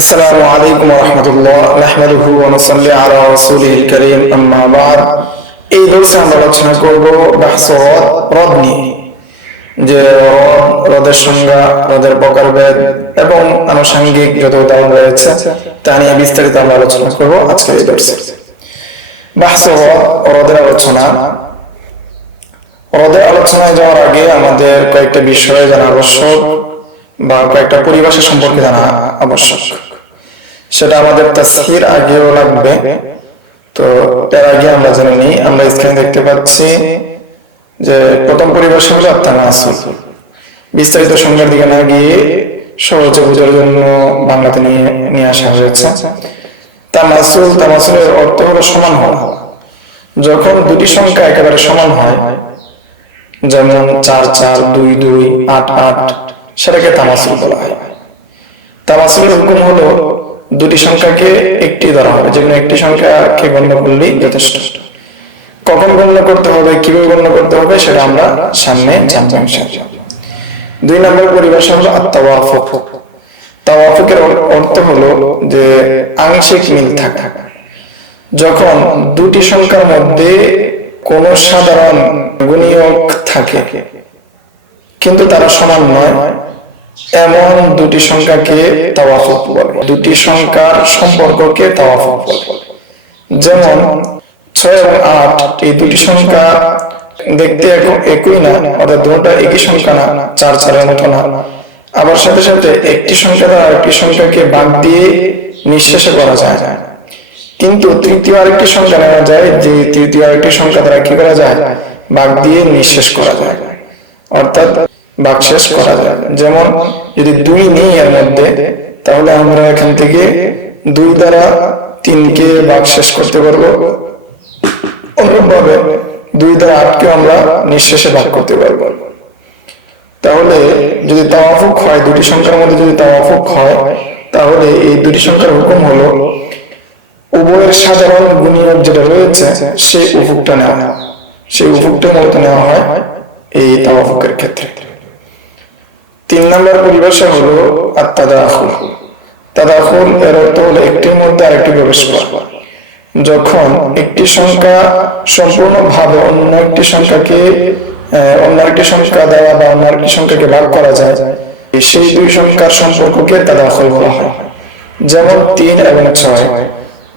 আসসালামু আলাইকুম ওয়া রাহমাতুল্লাহ নাহমাদুহু ওয়া নুসাল্লি আলা রাসূলিল কারীম আম্মা বা'দ। এই দর্শে আমরা আলোচনা করব বাহসুরাত রদ নিয়ে, যে রদের সংজ্ঞা, রদের প্রকারভেদ এবং আনুষঙ্গিক যত উদাহরণ রয়েছে তা নিয়ে বিস্তারিত আমরা আলোচনা করব আজকের এই দর্শে। বাহসুরাত রদের আলোচনা। রদের আলোচনায় যাওয়ার আগে আমাদের কয়েকটা বিষয় জানা আবশ্যক বা কয়েকটা পরিভাষা সম্পর্কে জানা আবশ্যক। সেটা আমাদের তাসহির আগেও লাগবে। তো এর আগে আমরা জেনে নিই। আমরা স্ক্রিনে দেখতে পাচ্ছি যে প্রথম পরিভাষা হলো তামাসুল। বিস্তারিত সংজ্ঞার দিকে না গিয়ে সহজে বোঝার জন্য বাংলাতে নিয়ে আসা হয়েছে। তামাসুলের অর্থ হলো সমান হওয়া। যখন দুটি সংখ্যা একেবারে সমান হয়, যেমন 4 4, 2 2, 8 8, সেটাকে তামাসুল বলা হয়। তামাসুলের হুকুম হলো দুটি সংখ্যাকে একটি ধরা হবে, যেকোনো একটি সংখ্যাকে গণ্য করলেই যথেষ্ট। কখন গণ্য করতে হবে, কিভাবে গণ্য করতে হবে, সেটা আমরা সামনে জানবো ইনশাআল্লাহ। 2 নম্বর পরিভাষা হলো আত-তাওয়াফুক। তাওয়াফুকের অর্থ হলো যে আংশিক মিল থাকা। যখন দুটি সংখ্যার মধ্যে কোন সাধারণ গুণিয়ক থাকে কিন্তু তারা সমান নয়, এমন দুটি সংখ্যাকে তাওয়াফুক বলে। দুটি সংখ্যার সম্পর্ককে তাওয়াফুক বলে। যেমন 6 এবং 8, এই দুটি সংখ্যা দেখতে একই না, অর্থাৎ দুটোটা একই সংখ্যা না, 4 4 এর মতো না। আবার সাথে সাথে একটি সংখ্যা দ্বারা আরেকটি সংখ্যাকে ভাগ দিয়ে নিঃশেষে করা যায়। কিন্তু তৃতীয় আরেকটি সংখ্যা নেওয়া যায়, যে তৃতীয় আরেকটি সংখ্যা দ্বারা কি করা যায়, ভাগ দিয়ে নিঃশেষ করা যায়, অর্থাৎ ভাগশেষ করা যায়। যেমন যদি 2 নেই এর মধ্যে, তাহলে আমরা এখান থেকে 2 দ্বারা 3কে ভাগশেষ করতে পারবো। অনুরূপভাবে 2 দ্বারা 8কে আমরা নিঃশেষে ভাগ করতে পারবো। তাহলে যদি তাওয়াফুক হয়, দুটি সংখ্যার মধ্যে যদি তাওয়াফুক হয়, তাহলে এই দুটি সংখ্যার হুকুম হলো উভয়ের সাধারণ গুণিয়ক যেটা রয়েছে সেই উফুকটা নেওয়া। সেই উফুকটা মূলত নেওয়া হয় এই তাওয়াফুকের ক্ষেত্রে। 3 নম্বর পরিভাষা হলো আত-তাদাখুল। তাদাখুল এর অর্থ হলো একটির মধ্যে আরেকটি প্রবেশ করা। যখন একটি সংখ্যা সম্পূর্ণভাবে অন্য একটি সংখ্যা দেওয়া বা অন্য একটি সংখ্যাকে ভাগ করা যায়, সেই দুই সংখ্যার সম্পর্ককে তাদাখুল বলা হয়। যেমন 3 এবং 6,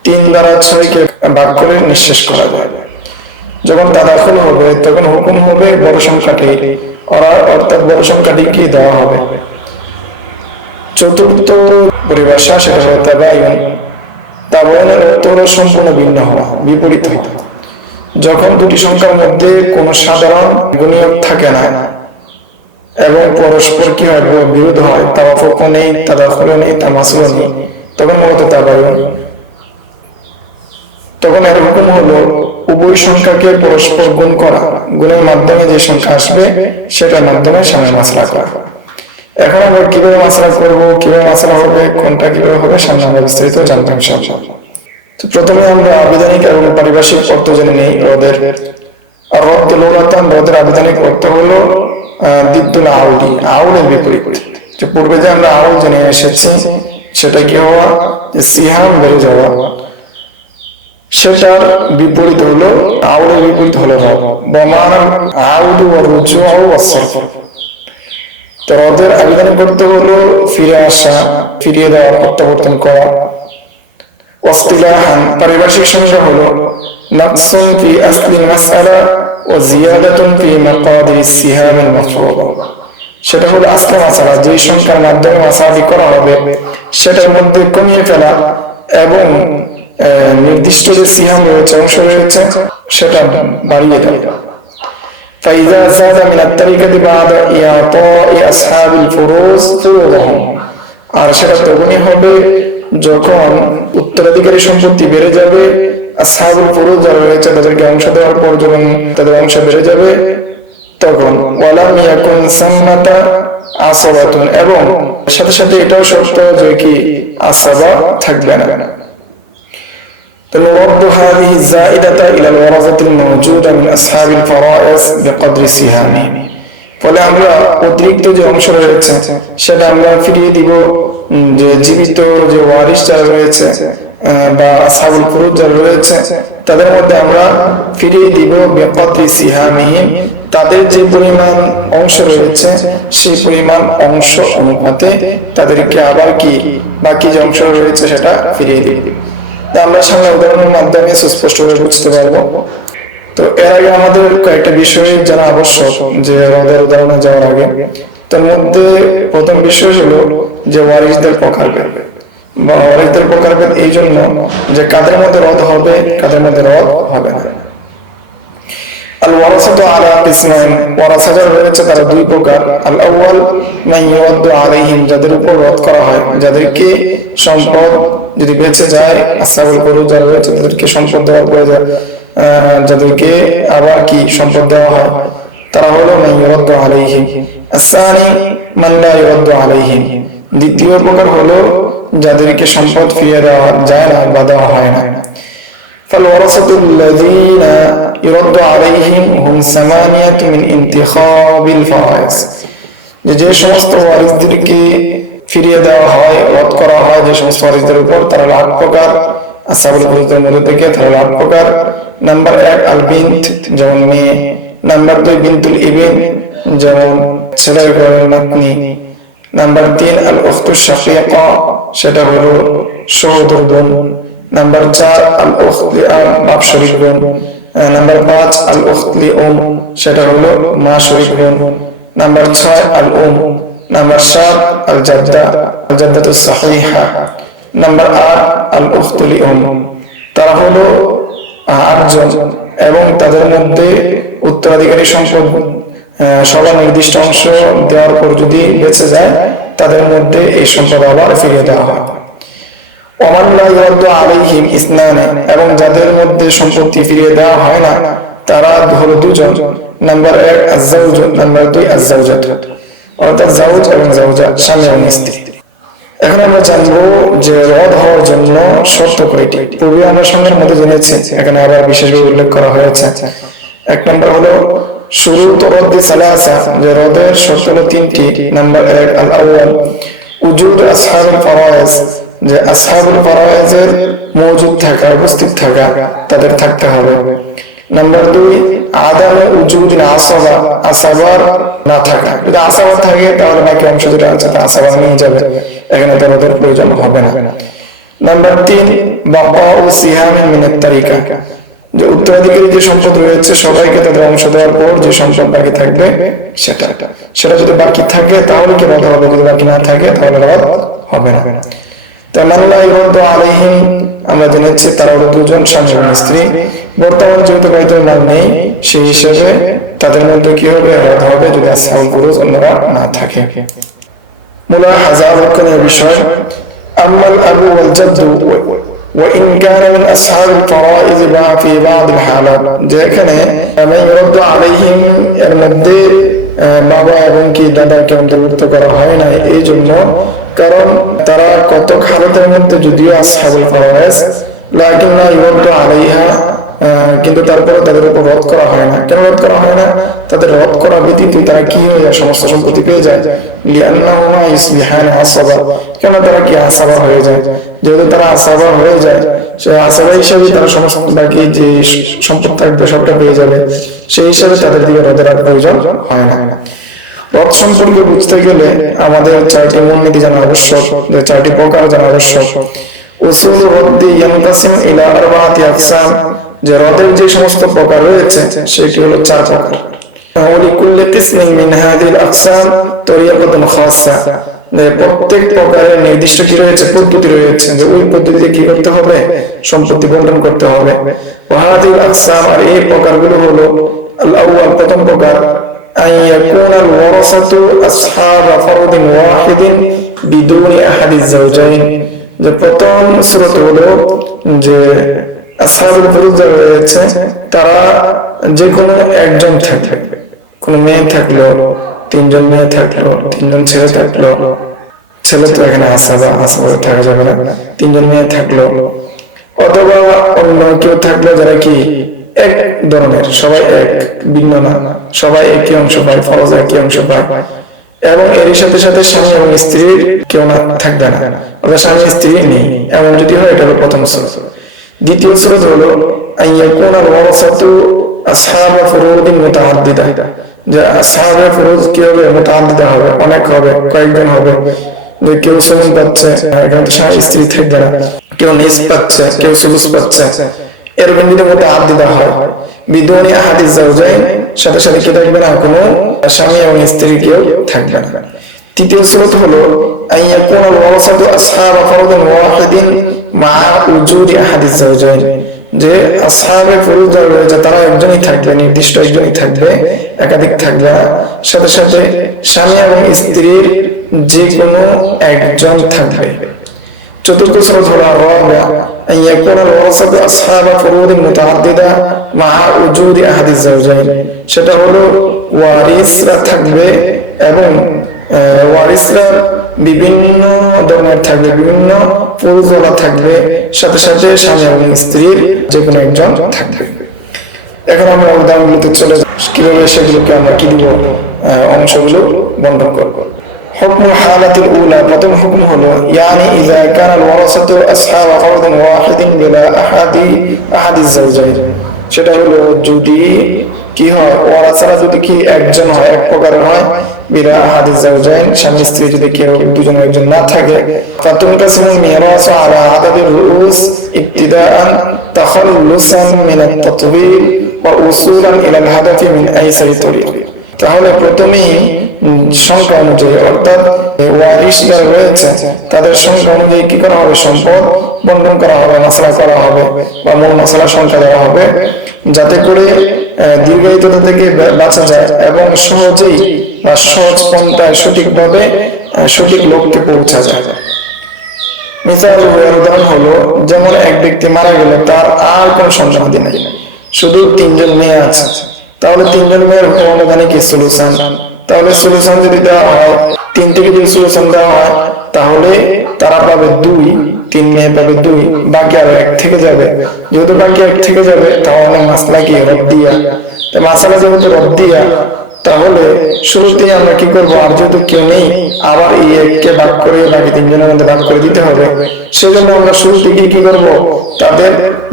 3 দ্বারা 6কে ভাগ করে নিঃশেষ করা যায়। যখন তাদাখুল হবে, তখন হুকুম হবে বড় সংখ্যাটি, অর্থাৎ বড় সংখ্যাটিকে দেওয়া হবে। চতুর্থ পরিভাষা সেটা হলো তাবায়ুন। তাবায়ুনের অর্থ হলো সম্পূর্ণ ভিন্ন হওয়া, বিপরীত হওয়া। যখন দুটি সংখ্যার মধ্যে কোনো সাধারণ গুণিয়ক থাকে না এবং পরস্পর কি হয়, বিরোধ হয়, তাওয়াফুকও নেই, তাদাখুলও নেই, তামাসুলও নেই, তখন মূলত তাবায়ুন। তখন এর হুকুম হলো উভয় সংখ্যাকে পরস্পর গুণ করা। গুণের মাধ্যমে যে সংখ্যা আসবে সেটার মাধ্যমে সামনে মাসলা করা। এখন আমরা কিভাবে মাসলা করব, কিভাবে মাসলা হবে, কোনটা কিভাবে হবে, সামনে আমরা বিস্তারিত জানবো ইনশাআল্লাহ। তো প্রথমে আমরা আবিধানিক এবং পারিভাষিক অর্থ জেনে নেই রদের। আর রদ লুগাতান, রদের আবিধানিক অর্থ হলো দিদ্দুল আউলি, আউলের বিপরীত। যে পূর্বে যে আমরা আউল জেনে এসেছি, সেটা কি হওয়া, যে সিহাম বেড়ে যাওয়া, সেটার বিপরীত হলো, আউলের বিপরীত হলো রদ। বমান আউদু ওয়া রুজুউ ওয়াস সরফ। তো রদের আবিধানিক অর্থ হলো ফিরে আসা, ফিরিয়ে দেওয়া, প্রত্যাবর্তন করা। ওয়াসতিলাহান, পারিভাষিক সংজ্ঞা হলো নাকসুন ফি আসলিল মাসআলা ওয়া জিয়াদাতুন ফি মাকাদিরিস সিহামিল মাফরুদা। সেটা হলো আসল মাসআলা, যে সংখ্যার মাধ্যমে মাসালাটি করা হবে সেটার মধ্যে কমিয়ে ফেলা এবং নির্দিষ্ট যে সিহাম রয়েছে, অংশ রয়েছে, সেটা বাড়িয়ে দেওয়া। ফাইজা যাদা মিনাত তারিকাতি বাদা ইয়াতা'i আসহাবিল ফুরুজ ফুরুদাহুম। আর সেটা তখনই হবে যখন উত্তরাধিকারী সম্পত্তি বেড়ে যাবে, আসহাবুল ফুরুজ যারা রয়েছে তাদেরকে অংশ দেওয়ার পর যখন তাদের অংশ বেড়ে যাবে, তখন ওয়ালাম ইয়াকুন সাম্মাতা আসাবাতুন, এবং সাথে সাথে এটাও শর্ত যে কি আসাবা থাকবে না। فنرد هذه الزائدة إلى الورثة الموجودة من أصحاب الفرائض بقدر سهامهم। ফলে আমরা অতিরিক্ত যে অংশ রয়েছে সেটা আমরা ফিরিয়ে দিব যে জীবিত যে ওয়ারিস যারা রয়েছে বা আসহাবুল ফুরুজ যারা রয়েছে তাদের মধ্যে আমরা ফিরিয়ে দিব বিকদরি সিহামিহিম, তাদের যে পরিমাণ অংশ রয়েছে সেই পরিমাণ অংশ অনুপাতে তাদেরকে আবার কি বাকি যে অংশ রয়েছে সেটা ফিরিয়ে দিব। আমরা সামনে উদাহরণের মাধ্যমে সুস্পষ্টভাবে বুঝতে পারবো। তো এর আগে আমাদের কয়েকটা বিষয় জানা আবশ্যক যে রদের উদাহরণে যাওয়ার আগে। তার মধ্যে প্রথম বিষয় হলো যে ওয়ারিসদের প্রকারভেদ বা ওয়ারিসদের প্রকারভেদ এই জন্য যে কাদের মধ্যে রদ হবে কাদের মধ্যে রদ হবে না। আল ওয়ারাসাতু আলা কিসমাইন, ওয়ারাসা যারা রয়েছে তারা দুই প্রকার। আল আউয়াল মান ইউরাদ্দু আলাইহিম, যাদের উপর রদ করা হয়, যাদেরকে সম্পদ যদি বেঁচে যায়, আসহাবুল ফুরুজ যারা রয়েছে তাদেরকে সম্পদ দেওয়ার পরে যাদেরকে আবার কি সম্পদ দেওয়া হয় তারা হলো মান ইউরাদ্দু আলাইহিম। আস-সানি মান লা ইউরাদ্দু আলাইহিম, দ্বিতীয় প্রকার হলো যাদেরকে সম্পদ ফিরিয়ে দেওয়া যায় না বা দেওয়া হয় না। فالورثة الذين يرد عليهم هم ثمانية من انتخاب الفرائض, যে সমস্ত ওয়ারিসদেরকে ফিরিয়ে দেওয়া হয় রদ করা হয় যে সমস্ত ওয়ারিসদের উপর তারা 8 প্রকার। আসহাবুল ফুরুজের মধ্যে থেকে তারা 8 প্রকার। নাম্বার 1 আল বিনত, যেমন মেয়ে। নাম্বার 2 বিনতুল ইবিন, যেমন ছেলের ঘরের নাতনি। নাম্বার 3 আল উখতুশ শাকিকা, সেটা হলো সহোদর বোন। নাম্বার 4 আল উখত লিআব, বাপ শরীক বোন। নাম্বার 5 আল উখত লিউম, সেটা হলো মা শরীক বোন। নাম্বার 6 আল নাম্বার 7 আল জাদ্দা, আল জাদ্দাতুস সাহিহা। নাম্বার 8 আল উখত লিউম, তারা হলো 8 জন এবং তাদের মধ্যে উত্তরাধিকারী সম্পদ সবার নির্দিষ্ট অংশ দেওয়ার পর যদি বেঁচে যায় তাদের মধ্যে এই সম্পদ আবার ফিরিয়ে দেওয়া হয়। ওমান লা ইউরাদ্দু আলাইহিম ইসনানে, এবং যাদের মধ্যে সম্পত্তি ফিরিয়ে দেওয়া হয় না তারা হলো 2 জন। নাম্বার 1 আয-যাওজ, নাম্বার 2 আয-যাওজাত, অর্থাৎ যাওজ এবং যাওজা, স্বামী এবং স্ত্রী। এখন আমরা জানবো যে রদ হওয়ার জন্য শর্ত কয়টি। পূর্বে আমরা সঙ্গের মধ্যে জেনেছি, এখানে আবার বিশেষভাবে উল্লেখ করা হয়েছে। 1 নম্বর হলো শুরুত রদ্দি সালাসা, যে রদের শর্ত হলো 3টি। নাম্বার 1 আল আউয়াল উজুদ আসহাবুল ফারায়েজ, যে আসহাবুল ফারায়েজের মওজুদ থাকা, উপস্থিত থাকা, তাদের থাকতে হবে। নাম্বার 2 আদাম উজুদিন আসবা, আসবার না থাকা। যদি আসবা থাকে তাহলে বাকি অংশ যেটা আছে তা আসবা নিয়ে যাবে, এখানে তার ওদের প্রয়োজন হবে না। নাম্বার 3 বাকাউ সিহামিন মিনাত তারিকা, যে উত্তরাধিকারী যে সম্পদ রয়েছে সবাইকে তাদের অংশ দেওয়ার পর যে সম্পদ বাকি থাকবে সেটা যদি বাকি থাকে তাহলে কি রদ হবে, যদি বাকি না থাকে তাহলে রদ হবে না। আমরা জেনেছি তারা হলো 2 জন, স্বামী এবং স্ত্রী। বর্তমানে যেহেতু বাইতুল মাল নেই সেই হিসেবে তাদের মধ্যে কি হবে, রদ হবে যদি আসহাবুল ফুরুজ অন্যরা না থাকে। মুলাহাজা, লক্ষণীয় বিষয়। আম্মাল আবু ওয়াল জাদ্দু وإن كان من أصحاب الفرائض في بعض الحالات, যেখানে من يرد عليهم এর মধ্যে বাবা এবং কি দাদাকে অন্তর্ভুক্ত করা হয় না এই জন্য, কারণ তারা কতক হালতের মধ্যে যদিও আসহাবুল ফারায়েজ লাকিন লা ইউরাদ্দু আলাইহা, কিন্তু তারপরে তাদের উপর রদ করা হয় না। কেন রদ করা হয় না? তাদের রদ করা ব্যতীত তারা কি হয়ে যায়, সমস্ত সম্পত্তি পেয়ে যায়। লিআন্নাহুমা ইসবিহান আসবা, কেন তারা কি আসবা হয়ে যায়। যেহেতু তারা আসবা হয়ে যায় সেই আসবা হিসেবে তারা সমস্ত বাকি যে সম্পদ থাকবে সবটা পেয়ে যাবে, সেই হিসাবে তাদের দিকে রদের আর প্রয়োজন হয় না। রদ সম্পর্কে বুঝতে গেলে আমাদের 4টি মূলনীতি জানা আবশ্যক, যে 4টি প্রকার জানা আবশ্যক। উসুল রদ্দি ইয়ানকাসিম ইলা আরবাআতি আকসাম, যে রদের যে সমস্ত প্রকার রয়েছে সেটি হলো 4 প্রকার। ওয়ালিকুল্লি কিসমিন মিন হাযিহিল আকসাম তরিকাতুন খাসসা, যে প্রত্যেক প্রকারের নির্দিষ্ট কি রয়েছে, পদ্ধতি রয়েছে, যে ওই পদ্ধতিতে কি করতে হবে, সম্পত্তি বন্টন করতে হবে। ওয়া হাযিহিল আকসাম, আর এই প্রকারগুলো হলো আল আউয়াল, প্রথম প্রকার, আন ইয়াকুনা আল ওয়ারাসাতু আসহাব ফারদিন ওয়াহিদিন বিদুনি আহাদিজ যাওজাইন, যে প্রথম শর্ত হলো যে আসহাবুল ফুরুজ যারা রয়েছে তারা যে কোনো একজন থাকবে, কোনো মেয়ে থাকলো, 3 জন মেয়ে থাকলো, 3 জন ছেলে থাকলো, ছেলে তো এখানে আসবা থাকা যাবে না, 3 জন মেয়ে থাকলো, অথবা অন্য কেউ থাকলো যারা কি এক ধরনের, সবাই এক, ভিন্ন না, সবাই একই অংশ পায়, ফরজ একই অংশ পায়, এবং এর সাথে সাথে স্বামী এবং স্ত্রীর কেউ না থাকবে না, অর্থাৎ স্বামী স্ত্রী নেই, এমন যদি হয় এটা হলো প্রথম শরত। দ্বিতীয় শরত হলো আইয়াকুনা ওয়ারাসাতু আসহাব ফুরুদিন মুতাআদ্দিদা, যে আসহাবে ফুরুদ কি হবে, মুতাআদ্দিদা হবে, অনেক হবে, কয়েকজন হবে, যে কেউ সুলুস পাচ্ছে, এখানে তো স্বামী স্ত্রী থাকবে না, কেউ নিস পাচ্ছে, কেউ সুলুস পাচ্ছে, এরকম যদি মুতাআদ্দিদা হয় বিদুনি আহাদিস জাওজাইন, সাথে সাথে কি থাকবে না, কোনো স্বামী এবং স্ত্রী কেউ থাকবে না। তৃতীয় শরত হলো আইয়াকুনা ওয়ারাসাতু আসহাব ফারদিন ওয়াহিদিন মা উজুদি আহাদিস জাওজাইন, যে আসহাবে ফুরুজ যারা রয়েছে তারা একজনই থাকবে, নির্দিষ্ট একজনই থাকবে, একাধিক থাকবে না, সাথে সাথে স্বামী এবং স্ত্রীর যে কোনো একজন থাকবে। চতুর্থ শরত হলো আইয়াকুনা ওয়ারাসাতু আসহাব ফুরুদিন মুতাআদ্দিদা মা উজুদি আহাদিস জাওজাইন, সেটা হলো ওয়ারিসরা থাকবে এবং ওয়ারিসরা বিভিন্ন ধরনের থাকবে, বিভিন্ন পুরুষওয়ালা থাকবে, সাথে সাথে স্বামী এবং স্ত্রীর যে কোনো একজন থাকবে। এখন আমরা উদাহরণগুলোতে চলে যাব, কিভাবে সেগুলোকে আমরা কি দিব, অংশগুলো বন্টন করব। হুকম হালাতুল উলা, প্রথম হুকম হলো ইয়ানি ইযা কানা ওয়ারাসাতু আসহাব ফারদিন ওয়াহিদিন বিলা আহাদিস জাওজাইন, সেটা হলো যদি কি হয়, ওয়ারাসারা যদি কি একজন হয়, এক প্রকার হয়, বিলা আহাদিস জাওজাইন, স্বামী স্ত্রী যদি কেউ দুজন একজন না থাকে, ফাতুনকাসিমুল মিরাসু আলা আদাদির রুউস ইবতিদাআন তাখাল্লুসান মিনাত তাতওয়িল ওয়া উসুলান ইলাল হাদাফি মিন আইসারি তরিক। তাহলে প্রথমেই সংখ্যা অনুযায়ী, অর্থাৎ ওয়ারিস যারা রয়েছে তাদের সংখ্যা অনুযায়ী কি করা হবে, সম্পদ বন্টন করা হবে, মাসলা করা হবে বা মূল মাসলা সংখ্যা দেওয়া হবে, যাতে করে দীর্ঘায়িততা থেকে বাঁচা যায় এবং সহজেই বা সহজ পন্থায় সঠিকভাবে সঠিক লোককে পৌঁছা যায়। মিসাল উদাহরণ হলো, যেমন এক ব্যক্তি মারা গেল, তার আর কোন সন্তানাদি নেই, শুধু তিনজন মেয়ে আছে, তাহলে তিনজন মেয়ের অনুদানে কি সুলুসান, তাহলে সুলুসান যদি দেওয়া হয়, তিন থেকে যদি সুলুসান দেওয়া হয় তাহলে তারা পাবে 2, 3 মেয়ে পাবে 2, বাকি আর 1 থেকে যাবে, যেহেতু বাকি 1 থেকে যাবে তাহলে মাসলা কি রদ্দিয়া, তো মাসলা যেহেতু রদ্দিয়া তাহলে শুরুতেই আমরা কি করবো, আর যেহেতু কেউ নেই আবার এই 1কে ভাগ করে বাকি 3 জনের মধ্যে ভাগ করে দিতে হবে, সেজন্য আমরা শুরু থেকে কি করব, তাদের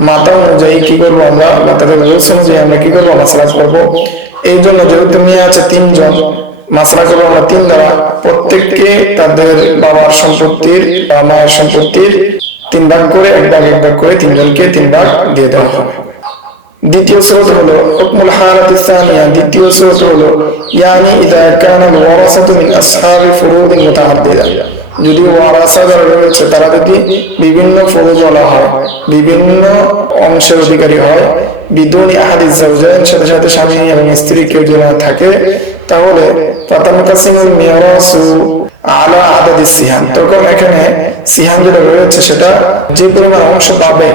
মাথা অনুযায়ী কি করবো আমরা, তাদের রুলস অনুযায়ী আমরা কি করবো, মাসলা করবো। এই জন্য যেহেতু মেয়ে আছে 3 জন, মাসলা করবো আমরা 3 দ্বারা, প্রত্যেককে তাদের বাবার সম্পত্তির বা মায়ের সম্পত্তির 3 ভাগ করে, এক ভাগ করে 3 জনকে 3 ভাগ দিয়ে দেওয়া হবে। দ্বিতীয় শরত হলো হুকমুল হালাতিস সানিয়া, দ্বিতীয় শরত হলো ইয়ানি ইযা কানা ওয়ারাসাতু মিন আসহাবি ফুরুদিন মুতাআদ্দিদা, যদি ওয়ারাসা যারা রয়েছে তারা যদি বিভিন্ন ফরজওয়ালা হয়, বিভিন্ন অংশের অধিকারী হয়, বিদুনি আহাদিস জাওজাইন, সাথে সাথে স্বামী এবং স্ত্রী কেউ যদি না থাকে, তাহলে ফাতানকাসিমুল মিরাসু আলা আদাদিস সিহাম, তখন এখানে সিহাম যেটা রয়েছে সেটা যে পরিমাণ অংশ পাবে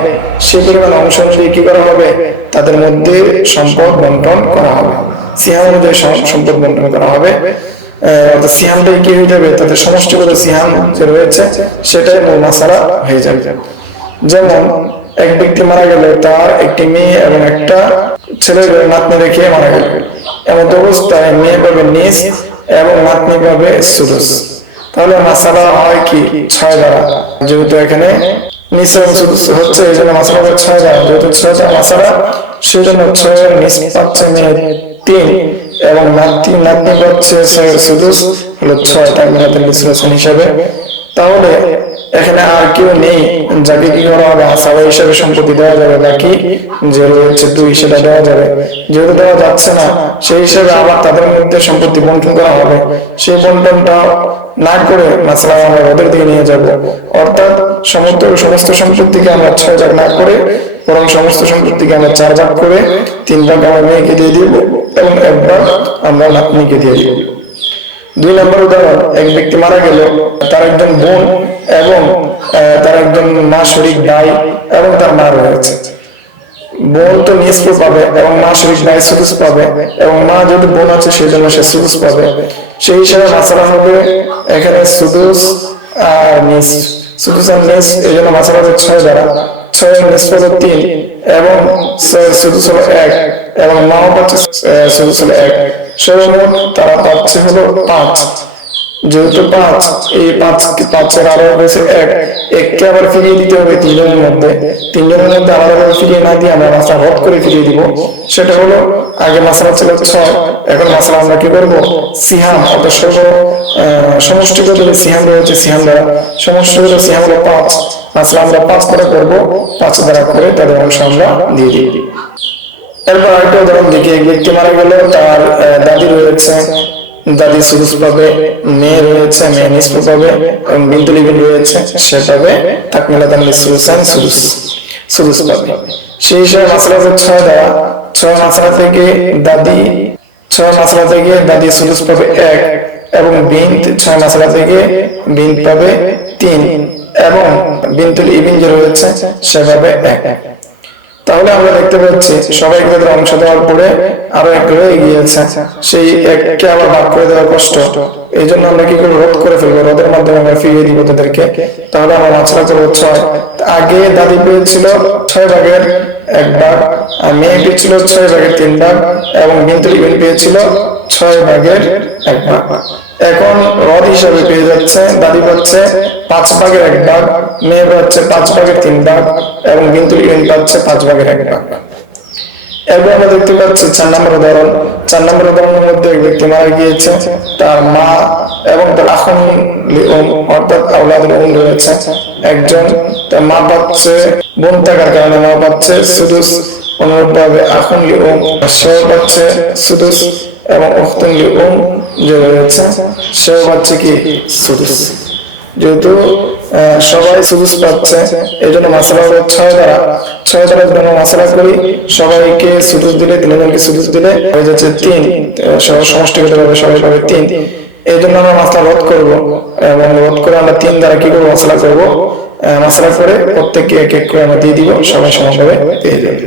সেই পরিমাণ অংশ অনুযায়ী কি করা হবে, তাদের মধ্যে সম্পদ বন্টন করা হবে, সিহাম অনুযায়ী সম্পদ বন্টন করা হবে। সিহামটাই কি হয়ে যাবে, তাদের সমষ্টিগত সিহাম যে রয়েছে সেটাই মূল মাসালা হয়ে যাবে। যেমন এক ব্যক্তি মারা গেল, তার একটি মেয়ে এবং একটা ছেলে নাতনি রেখে মারা গেল, এমন অবস্থায় মেয়ে পাবে নিস এবং নাতনি পাবে সুদুস, তাহলে মাসালা হয় কি 6 দ্বারা, যেহেতু এখানে নিস এবং সুদুস হচ্ছে এই জন্য মাসালা হবে 6 দ্বারা, যেহেতু 6টা মাসালা সেই জন্য 6 এর নিস পাচ্ছে মেয়ে 3 এবং নাতনি পাচ্ছে 6 এর সুদুস হলো 6, তার মানে বিশ্লেষণ হিসাবে। তাহলে এখানে আর কেউ নেই যাকে কি করা হবে, আসাবা হিসাবে সম্পত্তি দেওয়া যাবে, বাকি যে রয়েছে 2 সেটা দেওয়া যাবে, যেহেতু দেওয়া যাচ্ছে না সেই হিসাবে আবার তাদের মধ্যে সম্পত্তি বন্টন করা হবে, সেই বন্টনটা না করে মাসলা আমরা ওদের দিকে নিয়ে যাব, অর্থাৎ সমস্ত সম্পত্তিকে আমরা 6 ভাগ না করে বরং সমস্ত সম্পত্তিকে আমরা 4 ভাগ করে 3 ভাগ আমার মেয়েকে দিয়ে দিব এবং 1 ভাগ আমরা নাতনিকে দিয়ে দিব। 2 নম্বর উদাহরণ, এক ব্যক্তি মারা গেল, তার একজন বোন এবং তার একজন মা শরীক ভাই এবং তার মা রয়েছে, বোন তো নিসফ পাবে এবং মা শরীক ভাই সুদুস পাবে এবং মা যেহেতু বোন আছে সেই জন্য সে সুদুস পাবে, সেই হিসাবে মাসালা হবে এখানে সুদুস আর নিস, সুদুস আর নিস, এই জন্য মাসালা হবে 6 দ্বারা, 6 এর নিস হলো 3 এবং 6 সুদুস হলো 1 এবং মাও পাচ্ছে সুদুস হলো 1, সর্বমোট তারা পাচ্ছে হলো 5, যেহেতু পাঁচ, এই পাঁচের আরো হয়েছে এক, এককে আবার ফিরিয়ে দিতে হবে তিনজনের মধ্যে। তিনজনের মধ্যে আলাদাভাবে ফিরিয়ে না দিয়ে আমরা মাসলা রদ করে ফিরিয়ে দিব। সেটা হলো, আগে মাসলা ছিল 6, এখন মাসলা আমরা কি করবো, সিহাম অর্থাৎ সমষ্টিগত যে সিহাম রয়েছে, সিহাম দ্বারা সমষ্টিগত সিহাম হলো 5, মাসলা আমরা 5 করে করবো, 5 দ্বারা করে তাদের অংশ আমরা দিয়ে দিই। এরপর আরেকটা উদাহরণ দেখি, এক ব্যক্তি মারা গেল, তার দাদি রয়েছে, দাদি সুদুস পাবে, মেয়ে রয়েছে, মেয়ে নিসফ পাবে, এবং বিনতুল ইবিন রয়েছে, সে পাবে তাকমিলাতান লিসুলুসান সুদুস পাবে। সেই হিসাবে মাসলা 6 দ্বারা 6 মাসলা থেকে দাদি সুদুস পাবে 1, এবং বিনত 6 মাসলা থেকে বিনত পাবে 3, এবং বিনতুল ইবিন যে রয়েছে সে পাবে 1। তাহলে আমরা দেখতে পাচ্ছি সবাইকে তাদের অংশ দেওয়ার পরে আরো এক রয়ে গিয়েছে, সেই এককে আবার ভাগ করে দেওয়া কষ্ট, এই জন্য আমরা কি করবো, রোধ করে ফেলবো, রোধের মাধ্যমে আমরা ফিরিয়ে দিব তাদেরকে। তাহলে আমরা মাছরা করবো 6। আগে দাদি পেয়েছিল 6 ভাগের 1 ভাগ, আর মেয়ে পেয়েছিল 6 ভাগের 3 ভাগ, এবং বিনতুল ইবিন পেয়েছিল 6 ভাগের 1 ভাগ। এখন রদ হিসাবে পেয়ে যাচ্ছে, দাদি পাচ্ছে 5 ভাগের 1 ভাগ, মেয়ে পাচ্ছে 5 ভাগের 3 ভাগ, এবং বিনতুল ইবিন পাচ্ছে 5 ভাগের 1 ভাগ। এরপর আমরা দেখতে পাচ্ছি 4 নম্বর উদাহরণ। 4 নম্বর উদাহরণের মধ্যে এক ব্যক্তি মারা গিয়েছে, তার মা এবং তার আখন অর্থাৎ আওলাদুল উম রয়েছে একজন, তার মা পাচ্ছে, বোন থাকার কারণে মা পাচ্ছে সুদুস, অনুরূপভাবে আখন লিউম সেও পাচ্ছে সুদুস, এবং উখতুন লিউম যে রয়েছে সেও পাচ্ছে কি সুদুস। যেহেতু সবাই সুদুস পাচ্ছে, এই জন্য মাসলা হলো 6 দ্বারা যদি মাসলা করি, সবাইকে সুদুস দিলে, 3 জনকে সুদুস দিলে হয়ে যাচ্ছে 3, সমষ্টিগতভাবে সবাই পাবে 3। এই জন্য আমরা মাসলা রদ করবো, এবং রদ করে আমরা 3 দ্বারা কি করবো, মাসলা করবো, মাসলা করে প্রত্যেককে এক এক করে আমরা দিয়ে দিব, সবাই সমানভাবে পেয়ে যাবে।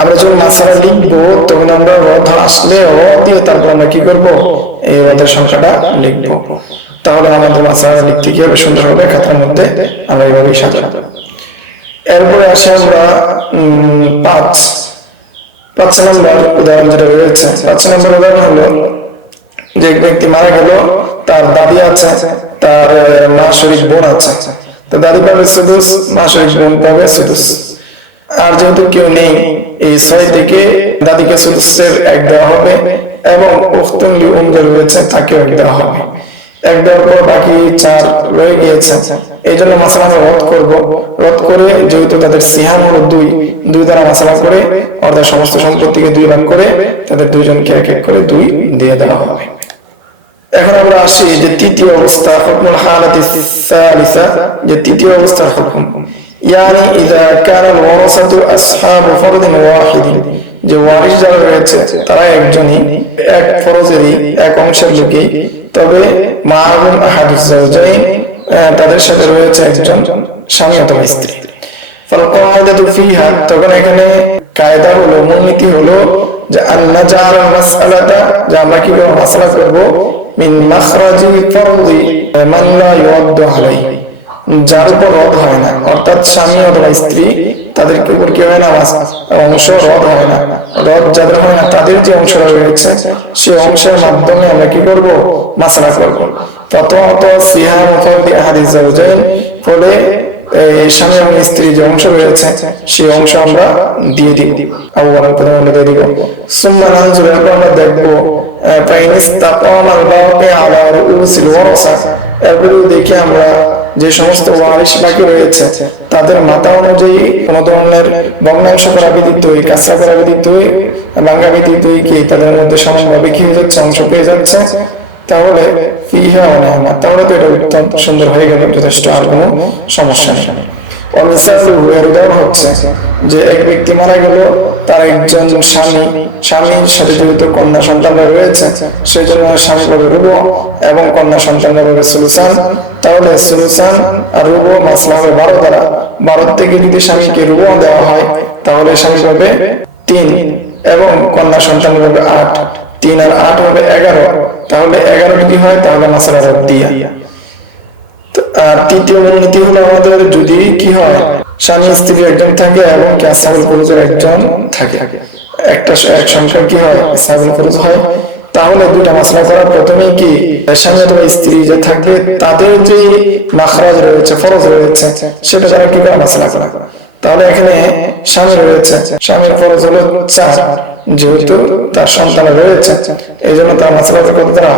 আমরা যখন মাসলা লিখবো তখন আমরা রদ আসলে রদ দিয়ে তারপর আমরা কি করবো, এই রদের সংখ্যাটা লিখবো। তাহলে আমাদের মাসলা লিখতে কি হবে, সুন্দর হবে, খাতার মধ্যে আমরা এইভাবেই সাজাবো। এরপরে আসে আমরা 5 নম্বর উদাহরণ যেটা রয়েছে। 5 নম্বর উদাহরণ হলো যে এক ব্যক্তি মারা গেল, তার দাদি আছে, তার মা শরীক বোন আছে, তো দাদি পাবে সুদুস, মা শরীক বোন পাবে সুদুস। আর যেহেতু কেউ নেই, এই 6 থেকে দাদিকে সুদুসের 1 দেওয়া হবে, এবং উখতুন লিউম যে রয়েছে তাকেও 1 দেওয়া হবে। 1 দেওয়ার পর বাকি 4 রয়ে গিয়েছে, এই জন্য মাসলা আমরা রদ করবো। রদ করে যেহেতু তাদের সিহাম হলো 2 দ্বারা মাসলা করে অর্থাৎ সমস্ত সম্পত্তিকে 2 ভাগ করে তাদের 2 জনকে এক এক করে 2 দিয়ে দেওয়া হবে। এখন আমরা আসি যে তৃতীয় অবস্থা, হুকমুল হালাতিস সালিসা, যে তৃতীয় অবস্থার হুকুম, ইয়ানি ইযা কানাল ওয়ারাসাতু আসহাবু ফারদিন ওয়াহিদিন, যে ওয়ারিস যারা রয়েছে তারা একজনই, এক ফরজেরই, এক অংশের লোকই, তবে মা'হুম আহাদুজ যাওজাইন, তাদের সাথে রয়েছে একজন স্বামী অথবা স্ত্রী। ফাল কায়দাতু ফিহা, তখন এখানে কায়দা হলো, মূলনীতি হলো যে আন-নাজাল মাসআলাতা, যে আমরা কি করে মাসলা করব, মিন মাখরাজি ফারদি মান লা ইউদ্দু আলাইহি, যার উপর রদ হয় না, অর্থাৎ স্বামী অথবা স্ত্রী তাদের উপর কি হয় না, অংশ রদ হয় না। রদ যাদের হয় না তাদের যে অংশ রয়েছে সেই অংশের মাধ্যমে আমরা কি করব, মাসলা করব। প্রথমত সিহাম ফারদি আহাদিস যাওজাইন, ফলে স্বামী এবং স্ত্রীর যে অংশ রয়েছে সেই অংশ আমরা দিয়ে দিব, আবুবাকর প্রথমে আমরা দিয়ে দিব। সুম্মা নানজুর, এরপর আমরা দেখবো ফাইনিস্তাকামাল বাকি আলা রুউসিল ওয়ারাসা, এরপরে দেখি আমরা যে সমস্ত ওয়ারিশ বাকি রয়েছে তাদের মাথা অনুযায়ী কোন ধরনের ভগ্নাংশ করা ব্যতীত, কাঁচা করা ব্যতীত, ভাঙ্গা ব্যতীত কি তাদের মধ্যে সমানভাবে কি হয়ে যাচ্ছে, অংশ পেয়ে যাচ্ছে, তাহলে ফিহা ওয়া নি'মা, তাহলে তো এটা অত্যন্ত সুন্দর হয়ে গেল, যথেষ্ট, আর কোনো সমস্যা নেই। উদাহরণ হচ্ছে যে এক ব্যক্তি মারা গেল, তার একজন স্বামীর সাথে যেহেতু কন্যা সন্তানরা রয়েছে সেই জন্য স্বামী পাবে রুবু এবং কন্যা সন্তানরা পাবে সুলুসান। তাহলে সুলুসান আর রুবু মাসলা হবে 12 দ্বারা। 12 থেকে যদি স্বামীকে রুবু দেওয়া হয় তাহলে স্বামী পাবে 3 এবং কন্যা সন্তান পাবে 8, 3 আর 8 হবে 11। তাহলে 11 যদি হয় তাহলে মাসলা দিয়া। আর তৃতীয় মূলনীতি হলো আমাদের যদি কি হয়, স্বামী স্ত্রী একজন থাকে এবং আসাবুল ফুরুজের একজন থাকে, একটা এক সংখ্যা কি হয়, আসাবুল ফুরুজ হয়। তাহলে দুইটা মাসলা করা, প্রথমেই কি স্বামী অথবা স্ত্রী যে থাকবে তাদের যে মাখরাজ রয়েছে, ফরজ রয়েছে, সেটা তারা কি করে মাসলা করা। তাহলে এখানে স্বামী রয়েছে, স্বামীর ফরজ হলো 4, যেহেতু তার সন্তান রয়েছে এই জন্য তার মাসলা কত দ্বারা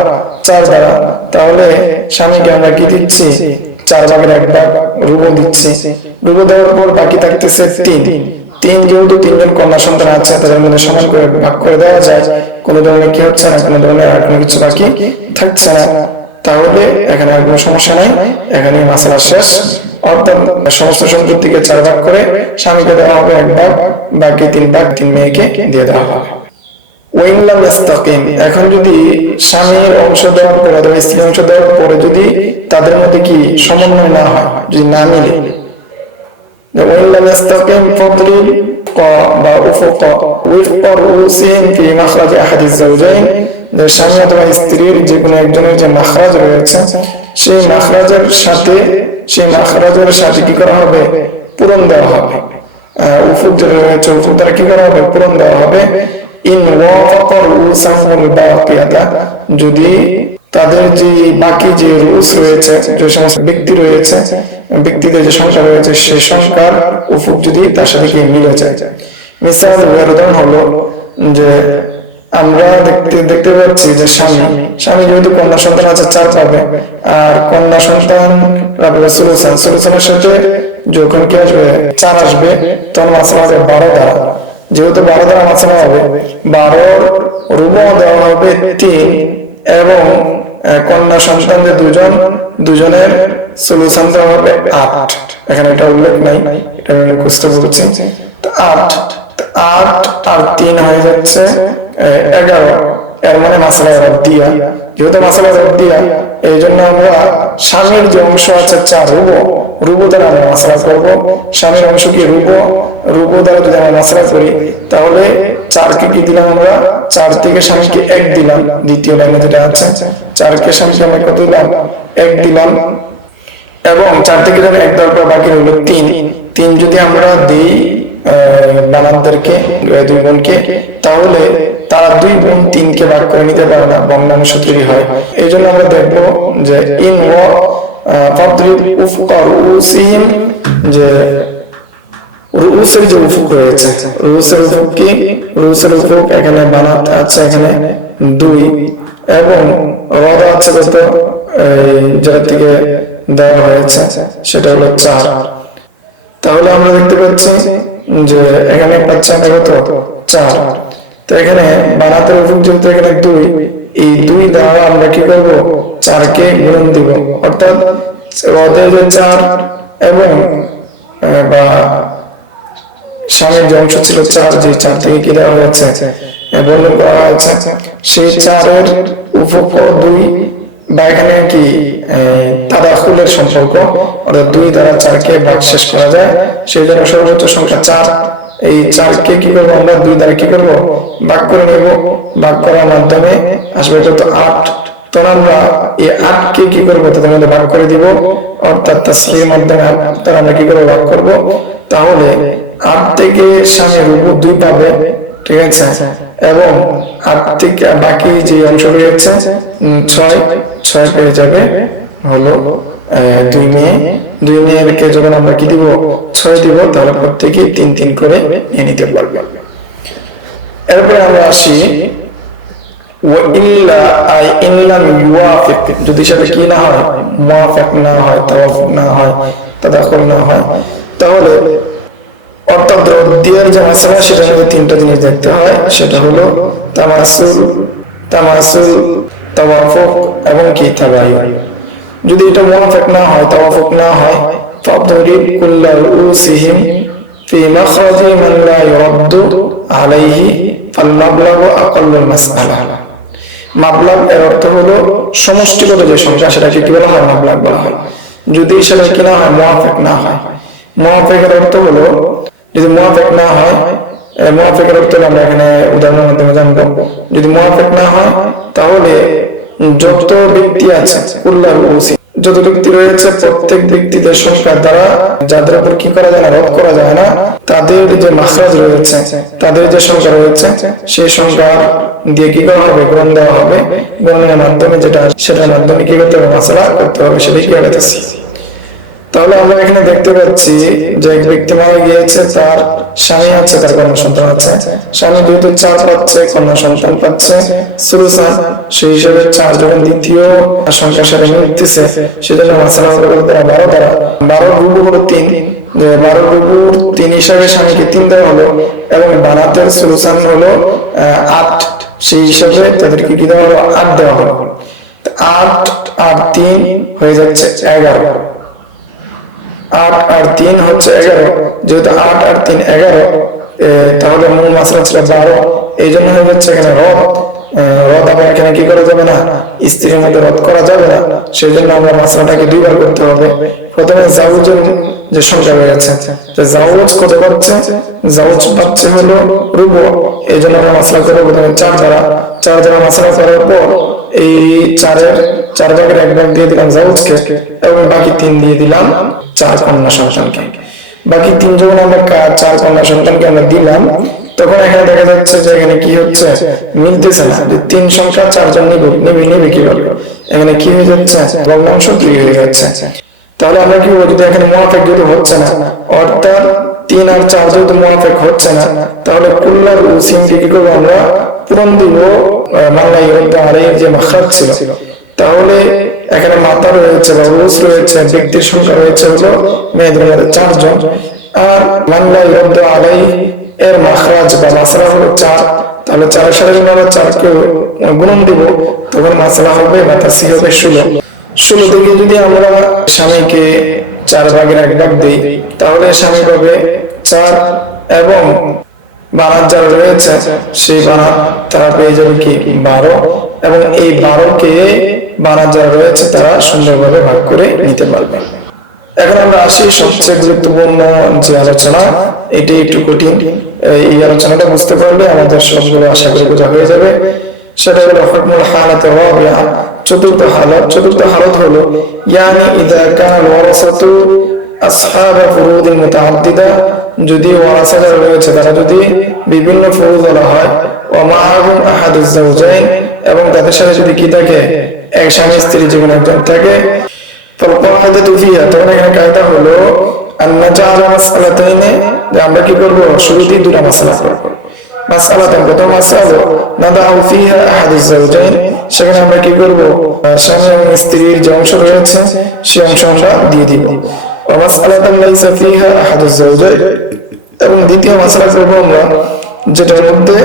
4 দ্বারা। তাহলে স্বামীকে আমরা কি দিচ্ছি 4 ভাগের 1 ভাগ রুবু দিচ্ছি। রুবু দেওয়ার পর বাকি থাকতেছে 3 যেহেতু 3 জন কন্যা সন্তান আছে তাদের মধ্যে সমান করে ভাগ করে দেওয়া যায়, কোনো ধরনের কি হচ্ছে না, কোনো ধরনের আর কোনো কিছু বাকি থাকছে না। তাহলে এখানে আর কোনো সমস্যা নাই, এখানে মাসলা শেষ। অর্থাৎ সমস্ত সম্পত্তিকে 4 ভাগ করে স্বামীকে দেওয়া হবে 1 ভাগ, বাকি 3 ভাগ 3 মেয়েকে দিয়ে দেওয়া হবে। ওয়াইনলাম ইস্তাকিম, এখন যদি স্বামীর অংশ দেওয়ার পরে অথবা স্ত্রীর অংশ দেওয়ার পরে যদি তাদের মধ্যে কি সমন্বয় না হয়, যদি না মিলে, ওয়াইনলাম ইস্তাকিম ফাদরিব বা উফুক উফকা রুসিহিম ফি মাখরাজ আহাদিজ যাওজাইন, যে স্বামী অথবা স্ত্রীর যে কোনো একজনের যে মাখরাজ রয়েছে সেই মাখরাজের সাথে কি করা হবে, পূরণ দেওয়া হবে। উফুক যে রয়েছে উফুক দ্বারা কি করা হবে, পূরণ দেওয়া হবে। ইন ওয়াফাকা রুসাহুল বাকিয়াতা, যদি তাদের যে বাকি যে রুস রয়েছে, যে সমস্ত ব্যক্তি রয়েছে, ব্যক্তিদের যে সংখ্যা রয়েছে সেই সংখ্যার উফুক যদি তার সাথে কি মিলে যায়। মিসাল উদাহরণ হলো যে আমরা দেখতে পাচ্ছি যে স্বামী যেহেতু কন্যা সন্তান আছে 4 পাবে, আর কন্যা সন্তান সুলুসানের সাথে যখন কি আসবে 4 আসবে তখন মাসলা হবে 12 দ্বারা। যেহেতু 12 দ্বারা মাসলা হবে, 12 রুবু দেওয়া হবে 3, এবং কন্যা সন্তান যে দুজনের সলিউশন দেওয়া হবে 8। এখানে এটা উল্লেখ নাই, এটা আমি বুঝতে বলছি। 8 আর 3 হয়ে যাচ্ছে 11, এর মানে মাসলা রদ্দিয়া। যেহেতু মাসলা রদ্দিয়া এই জন্য আমরা স্বামীর যে অংশ আছে 4 রুবু দ্বারা আমরা মাসলা করবো। স্বামীর অংশ কি রুবু দ্বারা যদি আমরা মাসলা করি তাহলে 4কে কি দিলাম আমরা, 4 থেকে স্বামীকে 1 দিলাম, দ্বিতীয় লাইনে যেটা আছে 4কে স্বামীকে আমরা কত দিলাম, 1 দিলাম, এবং 4 থেকে যখন 1 দেওয়ার পর বাকি হলো 3 যদি আমরা দিই বানানদেরকে, 2 বোনকে, তাহলে তারা 2 বোন 3কে ভাগ করে নিতে পারে না, ভগ্নাংশ তৈরি হয়। এই জন্য আমরা দেখবো যে ইন ওয়া ফাদরিব উফকা রুসিহিম, যে রুসের যে উফুক রয়েছে, রুসের উফুক কি, রুসের উফুক এখানে বানাত আছে এখানে 2, এবং রদ আছে কত, যেটা থেকে দেওয়া হয়েছে সেটা হলো 4। তাহলে আমরা দেখতে পাচ্ছি যে এখানে পাচ্ছি আমরা কত 4। তো এখানে বানাতের উফুক যেহেতু এখানে 2, এই 2 দ্বারা আমরা কি করবো 4কে গুণ দিব, অর্থাৎ রদের যে 4 এবং বা স্বামীর যে অংশ ছিল 4, যে 4 থেকে কি দেওয়া হয়েছে বর্ণন করা হয়েছে, সেই 4-এর উফুক 2, বা এখানে কি তাদাখুলের সম্পর্ক, অর্থাৎ 2 দ্বারা 4কে ভাগ শেষ করা যায়, সেই জন্য সর্বোচ্চ সংখ্যা 4। এই 4কে কি করবো আমরা 2 দ্বারা কি করবো ভাগ করে নেব, ভাগ করার মাধ্যমে আসবে কত 8। তখন আমরা এই 8কে কি করবো তাদের মধ্যে ভাগ করে দিব, অর্থাৎ তাসলিমের মাধ্যমে তারা আমরা কি করবো ভাগ করবো। তাহলে 8 থেকে স্বামী রুবু 2 পাবে, ঠিক আছে, এবং 8 থেকে বাকি যে অংশ রয়েছে 6 পেয়ে যাবে হলো 2 মেয়েকে যখন আমরা কি দিব 6 দিব, তাহলে প্রত্যেকে 3 করে নিয়ে নিতে পারবে। এরপরে আমরা আসি যদি সেটা কি না হয়, মুওয়াফাক না হয়, তাওয়াফুক না হয়, তাদাখুল না হয়, তাহলে অর্থাৎ রদ্দিয়ার যে মাসলা সেটার মধ্যে 3টা জিনিস দেখতে হয়, সেটা হলো তামাসুল, তাওয়াফুক এবং কি তাবায়ুন। যদি এটা মুওয়াফাক না হয়, তাওয়াফুক না হয়, ফাদরিব কুল্লা রুসিহিম ফি মাখরাজি মান লা ইরাদ্দু আলাইহি ফাল মাবলাগু আকাল্লুল মাসআলা। মাবলাগ এর অর্থ হলো সমষ্টিগত যে সংখ্যা, সেটাকে কি বলা হয়, মাবলাগ বলা হয়। যদি সেটা কি না হয়, মুওয়াফাক না হয়, মুওয়াফাকের অর্থ হলো যদি মুওয়াফাক না হয়, মুওয়াফাকের অর্থ আমরা এখানে উদাহরণের মাধ্যমে জানবো। যদি মুওয়াফাক না হয় তাহলে যত ব্যক্তি আছে কুল্লার রুসি, যত ব্যক্তি রয়েছে প্রত্যেক ব্যক্তিদের সংখ্যা দ্বারা যাদের উপর কি করা যায় না, রদ করা যায় না, তাদের যে মাখরাজ রয়েছে, তাদের যে সংখ্যা রয়েছে, সেই সংখ্যা দিয়ে কি করা হবে, গুণ দেওয়া হবে। গুণের মাধ্যমে যেটা, সেটার মাধ্যমে কি করতে হবে, মাসলা করতে হবে। সেটাই কি বলতেছি। তাহলে আমরা এখানে দেখতে পাচ্ছি যে এক ব্যক্তি মারা গিয়েছে, তার স্বামী আছে, তার কন্যা সন্তান আছে। স্বামী যেহেতু 4 পাচ্ছে, কন্যা সন্তান পাচ্ছে সুলুসান, সেই হিসেবে 4 যখন দ্বিতীয় সংখ্যার সাথে মিলতেছে, সেজন্য মাসালা হলো 12 দ্বারা 12 রুবু হলো 3, 12 রুবুর 3 হিসাবে স্বামীকে 3 দেওয়া হলো, এবং বানাতের সুলুসান হলো 8, সেই হিসাবে তাদেরকে কি দেওয়া হলো, 8 দেওয়া হলো। 8 আর 3 হয়ে যাচ্ছে 11, 8 আর 3 হচ্ছে 11। যেহেতু 8 আর 3 11, তাহলে মূল মাসলা ছিল 12, এই জন্য হয়ে যাচ্ছে এখানে রদ। রদ আবার এখানে কি করা যাবে না, স্ত্রীর মধ্যে রদ করা যাবে না। সেই জন্য আমরা মাসলাটাকে 2 বার করতে হবে। প্রথমে জাউজের যে সংখ্যা রয়েছে, জাউজ কত পাচ্ছে, জাউজ পাচ্ছে হলো রুবু, এই জন্য আমরা মাসলা করবো প্রথমে 4 দ্বারা। 4 দ্বারা মাসলা করার পর এই 4 ভাগের 1 ভাগ দিয়ে দিলাম জাউজকে, এবং বাকি 3 দিয়ে দিলাম 4 কন্যা সন্তানকে। বাকি 3 যখন আমরা 4 কন্যা সন্তানকে আমরা দিলাম, তখন এখানে দেখা যাচ্ছে যে এখানে কি হচ্ছে, মিলতেছে না, যে 3 সংখ্যা 4 জন নিবে কিভাবে, এখানে কি হয়ে যাচ্ছে, ভগ্নাংশ 2 হয়ে যাচ্ছে। তাহলে আমরা কি বলবো, যদি এখানে মুওয়াফাক যেহেতু হচ্ছে না, অর্থাৎ 3 আর 4 যেহেতু মুওয়াফাক হচ্ছে না, তাহলে কুল্লার উসিম কি করবো, আমরা পূরণ দিব বাংলা ইউরোপ আর এই যে মাখরাজ ছিল। তাহলে এখানে মাতা রয়েছে বা রুস রয়েছে, ব্যক্তির সংখ্যা রয়েছে হলো মেয়েদের মধ্যে 4 জন, আর বাংলা ইউরোপ আলাই এর মাখরাজ বা মাসলা হলো 4। তাহলে 4 এর সাথে যদি আমরা 4 কে গুণন দিব, তখন মাসলা হবে বা তাসি হবে 16। 16 থেকে যদি আমরা স্বামীকে 4 ভাগের 1 ভাগ দেই, তাহলে স্বামী পাবে 4, এবং বানাত যারা রয়েছে সেই বানাত তারা পেয়ে যাবে কি 12, এবং এই 12 কে বানাত যারা রয়েছে তারা সুন্দরভাবে ভাগ করে নিতে পারবে। এখন আমরা আসি সবচেয়ে গুরুত্বপূর্ণ যে আলোচনা, এটি একটু কঠিন। এই আলোচনাটা বুঝতে পারলে আমাদের সবগুলো আশা করি বোঝা হয়ে যাবে। সেটা হলো হুকমুল হালাতে রাবিআ, চতুর্থ হালত। চতুর্থ হালত হলো ইয়ানি ইযা কানা ওয়ারাসাতু আসহাব ফুরুদ মুতাআদ্দিদা, যদি ওয়ারাসা যারা রয়েছে তারা যদি বিভিন্ন ফুরুদ ওয়ালা হয়, ওয়া মাআহুম আহাদুজ যাওজাইন, এবং তাদের সাথে যদি কি থাকে, এক স্বামী স্ত্রী যে কোনো একজন থাকে, ফালকাইদাতু ফিহা, তখন এখানে কায়দা হলো আন-নাজাআলা মাসআলাতাইনে, যে আমরা কি করব, শুরুতেই 2টা মাসআলা করব। মাসআলাতান, প্রথম মাসআলা নাদাউ ফিহা আহাদুজ যাওজাইন, সেখানে আমরা কি করব, স্বামী এবং স্ত্রীর যে অংশ রয়েছে সেই অংশ আমরা দিয়ে দিব। ওয়া মাসআলাতান লাইসা ফিহা আহাদুজ যাওজাইন, এবং দ্বিতীয় মাসআলা করব আমরা যেটার মধ্যে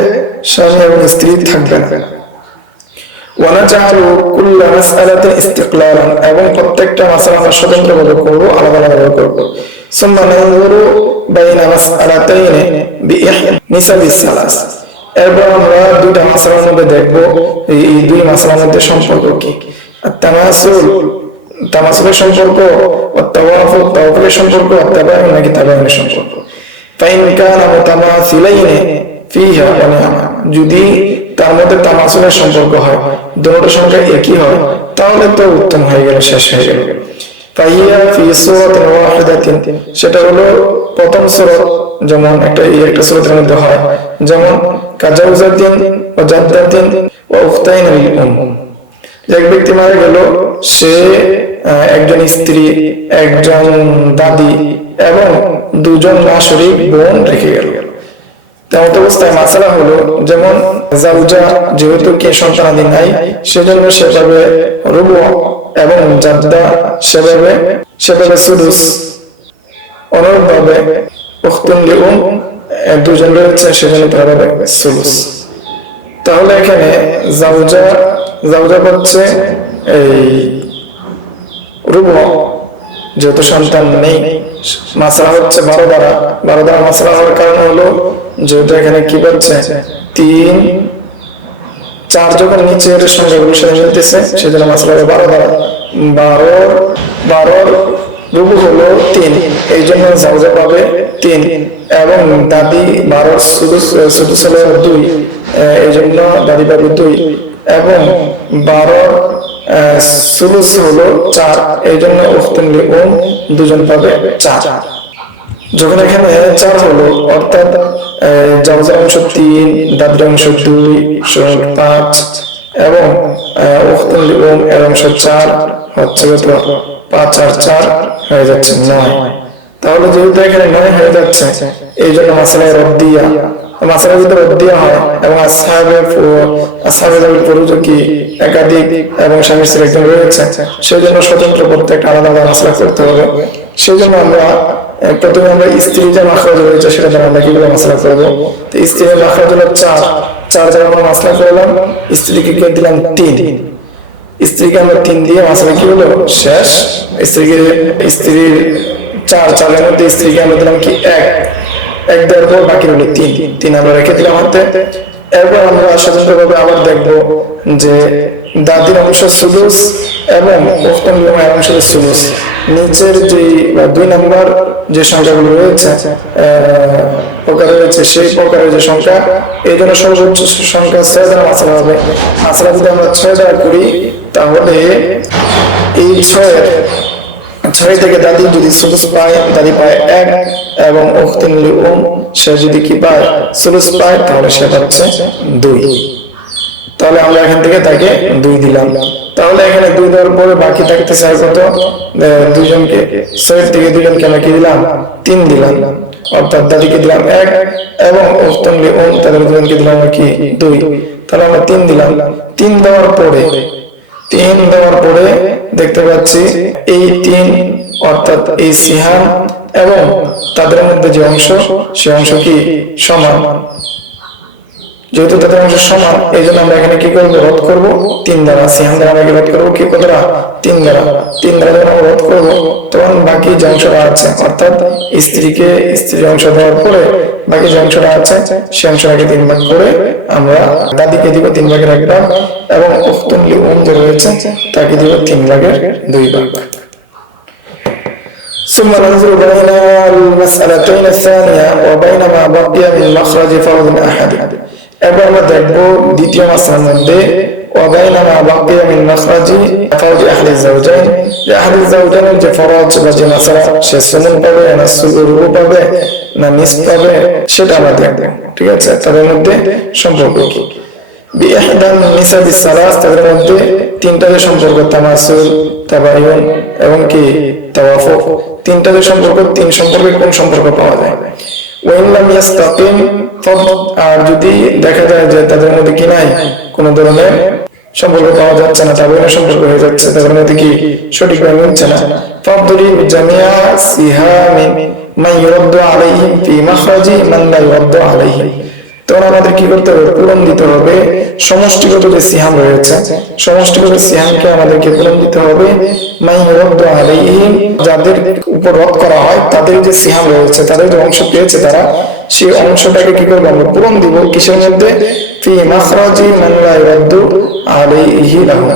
স্বামী এবং স্ত্রী থাকবে না। ওয়ানাজালু কুল্লা মাসআলাতিন ইস্তিকলালান, এবং প্রত্যেকটা মাসআলা আমরা স্বতন্ত্রভাবে করব, আলাদা আলাদাভাবে করব। সুম্মা নানজুরু বাইনা মাসআলাতাইনি বিনিসাবিস সালাস, এরপর আমরা 2টা মাসআলার মধ্যে দেখব এই 2 মাসআলার মধ্যে সম্পর্ক কি। তামাসুলের সম্পর্ক, তাওয়াফুক তাওয়াফুকের সম্পর্ক, তাবায়ুন নাকি তাবায়ুনের সম্পর্ক। ফাইন কানা মুতামাসিলাইনি ফিহা ওয়া নি'মা, যদি তার মধ্যে তামাসুলের সম্পর্ক হয়, দুটোর সংখ্যা একই হয়, তাহলে তো উত্তম হয়ে গেল, শেষ হয়ে গেল। ফাহিয়া ফি সূরাতিন ওয়াহিদাতিন, সেটা হলো প্রথম সূরা, যেমন একটা সূরাতের মধ্যে হয়, যেমন কাজাউজাতিন ওয়া জাদ্দাতিন ওয়া উখতাইন লিল উম, এক ব্যক্তি মারা গেল, সে একজন স্ত্রী, একজন দাদি এবং 2 জন মাশরিক বোন রেখে গেল। তেমন অবস্থায় মাসালা হলো, যেমন জাউজা যেহেতু কে সন্তানাদি নাই, সেজন্য সে পাবে রুবু, এবং জাদ্দা সে পাবে সুদুস। অনুরূপভাবে উখতুন লি উম 2 জন রয়েছে, সেজন্য তারা পাবে সুলুস। তাহলে এখানে জাউজা পাচ্ছে এই রুবু, যেহেতু সন্তান নেই। মাসলা হচ্ছে 12 দ্বারা। 12 দ্বারা মাসলা হওয়ার কারণ হলো যেহেতু এখানে কি পাচ্ছে, 3 4 যখন নিচের সংখ্যাগুলোর সাথে মিলতেছে, সেজন্য মাসলা হবে 12 দ্বারা। 12 রুবু হলো 3, এই জন্য জাউজা পাবে 3, এবং দাদি 12 সুদুস হলো 2, এই জন্য দাদি পাবে 2, এবং 12 সুলুস হলো 4, এই জন্য উখতুন লিউম দুজন পাবে 4। যখন এখানে 4 হলো অর্থাৎ জাওজের অংশ 3, দাদের অংশ 2, 5 এবং উখতুন লিউম এর অংশ 4 হচ্ছে কত 5 আর 4 হয়ে যাচ্ছে 9। তাহলে যেহেতু এখানে 9 হয়ে যাচ্ছে এই জন্য মাসালায় রদ্দিয়া, মাসালা যদি রদ্দিয়া হয় এবং আসহাবে পুরুষ কি একাধিক এবং স্বামী স্ত্রী একজন রয়েছে, সেই জন্য স্বতন্ত্র প্রত্যেকটা আলাদা আলাদা মাসালা করতে হবে। সেই জন্য আমরা প্রথমে আমরা স্ত্রী যে মাখরাজ রয়েছে সেটা দ্বারা আমরা কিভাবে মাসালা করবো। তো স্ত্রীর মাখরাজ হলো 4, 4 দ্বারা আমরা মাসালা করলাম। স্ত্রীকে কে দিলাম 3, স্ত্রীকে আমরা 3 দিয়ে মাসালা কি হলো শেষ। স্ত্রীর 4 এর মধ্যে স্ত্রীকে আমরা দিলাম কি 1 দেওয়ার পর বাকি হলো 3 আমরা রেখে দিলাম হাতে। এরপর আমরা স্বতন্ত্রভাবে আবার দেখবো যে দাদির অংশ সুলুস এবং উখতুন লিউমের অংশ সুলুস। নিচের যে 2 নম্বর যে সংখ্যাগুলো রয়েছে প্রকার রয়েছে সেই প্রকারের যে সংখ্যা, এই জন্য সর্বোচ্চ সংখ্যা 6 দ্বারা মাসালা হবে। মাসালা যদি আমরা 6 দ্বারা করি তাহলে এই 6 থেকে দাদি যদি সুলুস পায়, দাদি পায় 1 এবং উখতুন লিউম সে যদি কি পায় সুলুস পায় তাহলে সে পাচ্ছে 2। তাহলে আমরা এখান থেকে তাকে 2 দিলাম। তাহলে এখানে 2 দেওয়ার পরে বাকি থাকতে চাই কত, দুইজনকে 6 থেকে দুইজনকে আমরা কি দিলাম 3 দিলাম, অর্থাৎ দাদিকে দিলাম 1 এবং উখতুন লিউম তাদের দুজনকে দিলাম কি 2। তাহলে আমরা 3 দিলাম। 3 দেওয়ার পরে দেখতে পাচ্ছি এই 3 অর্থাৎ এই সিহাম এবং তাদের মধ্যে যে অংশ সে অংশ কি সমান। যেহেতু তাদের অংশ সমান এই জন্য আমরা এখানে কি করবো রদ করবো 3 দ্বারা। সিহাম দ্বারা আমরা রদ করবো কি কত দ্বারা 3 দ্বারা। 3 দ্বারা যখন আমরা রদ করবো তখন বাকি যে অংশটা আছে অর্থাৎ স্ত্রীকে স্ত্রীর অংশ দেওয়ার পরে বাকি যে অংশটা আছে সে অংশটাকে 3 ভাগ করে আমরা দাদিকে দিব 3 ভাগের 1 ভাগ এবং উখতুন লিউম যে রয়েছে তাকে দিব 3 ভাগের 2 ভাগ। ثم ننظر بين المسألتين الثانية وبين ما بقي من مخرج فرض أحد। এবার আমরা দেখবো দ্বিতীয় মাসলার মধ্যে وبين ما بقي من مخرج فرض أحد الزوجين، যে أحد الزوجين যে ফরজ বা যে মাসলা সে সুমুন পাবে না রুবু পাবে না নিস পাবে সেটা আমরা দেখবো। ঠিক আছে, তাদের মধ্যে সম্পর্ক কি। বিইহদান নিসাবি সালাস, তাদের মধ্যে 3টা যে সম্পর্ক তামাসুল, তাবায়ুন এবং কি তাওয়াফুক, 3টা যে সম্পর্ক, 3 সম্পর্কে কোন সম্পর্ক পাওয়া যায়। ওয়াইন লাম ইয়াস্তাকিম, আর যদি দেখা যায় যে তাদের মধ্যে কি নাই কোন ধরনের সম্পর্ক পাওয়া যাচ্ছে না, তাবায়ুনের সম্পর্ক হয়ে যাচ্ছে, তাদের মধ্যে কি সঠিকভাবে মিলছে না, ফাদরি জামিয়া সিহামিন মান ইউরাদ্দু আলাইহিম ফি মাখরাজি মান লা ইউরাদ্দু আলাইহিম। তখন আমাদের কি করতে হবে, পূরণ দিতে হবে সমষ্টিগত যে সিহাম রয়েছে, সমষ্টিগত সিহামকে আমাদেরকে পূরণ দিতে হবে মাই ইউরাদ্দু আলাইহিম, যাদের উপর রদ করা হয় তাদের যে সিহাম রয়েছে, তাদের যে অংশ পেয়েছে তারা, সেই অংশটাকে কি করবো আমরা পূরণ দিব কিসের মধ্যে, ফি মাখরাজি মান লা ইউরাদ্দু আলাইহি লাহু,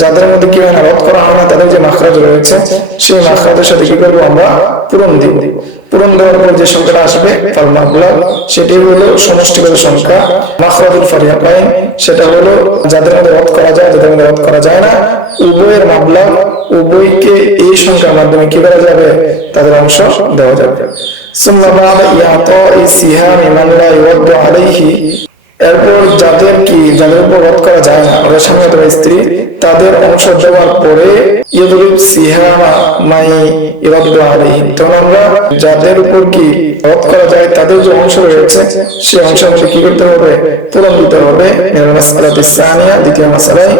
যাদের মধ্যে কি হয় না রদ করা হয় না তাদের যে মাখরাজ রয়েছে সেই মাখরাজের সাথে কি করবো আমরা পূরণ দিব। পূরণ দেওয়ার পর যে সংখ্যাটা আসবে ফাল মাবলাগ, সেটি হলো সমষ্টিগত সংখ্যা। মাখরাজুল ফারিকাইন সেটা হলো যাদের মধ্যে রদ করা যায়, যাদের মধ্যে রদ করা যায় না, উভয়ের মাবলাগ, উভয়কে এই সংখ্যার মাধ্যমে কি করা যাবে, তাদের অংশ দেওয়া যাবে। সুম্মা বা'দা ইয়াতা'i সিহামি মান লা ইউরাদ্দু আলাইহি, এরপর যাদের উপর রদ করা যায় না, ওরা স্বামী অথবা স্ত্রী, তাদের অংশ দেওয়ার পরে ইয়দরিব সিহামা মাই ইউরাদ্দু আলাইহিম, তখন আমরা যাদের উপর কি রদ করা যায় তাদের যে অংশ রয়েছে সেই অংশ কি করতে হবে, পূরণ দিতে হবে। মাসআলাতুস সানিয়া, দ্বিতীয় মাসআলায়,